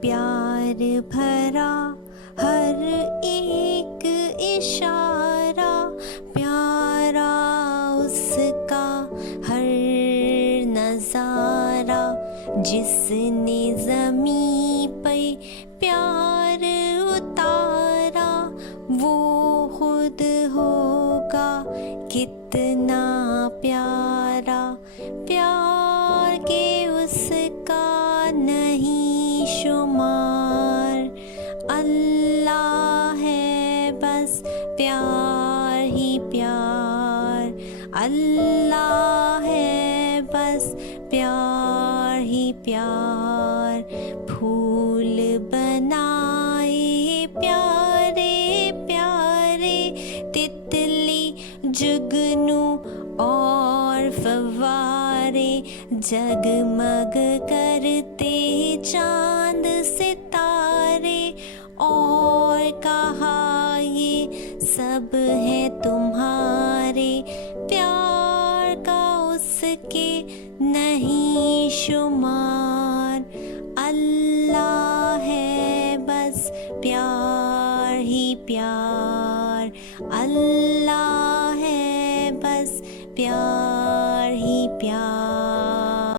प्यार भरा हर एक इशारा, प्यारा उसका हर नजारा, जिसने ज़मीं पे प्यार उतारा वो खुद होगा कितना प्यारा, प्यार के उसका नहीं शुमार। अल्लाह है बस प्यार ही प्यार, अल्लाह है बस प्यार ही प्यार। फूल बनाए प्यारे प्यारे, तितली जुगनू और फव्वारे, जगमग करते चांद सितारे, और कहा ये सब है तुम्हारे, प्यार का उसके नहीं शुमार। अल्लाह है बस प्यार ही प्यार, अल्लाह है बस प्यार ही प्यार।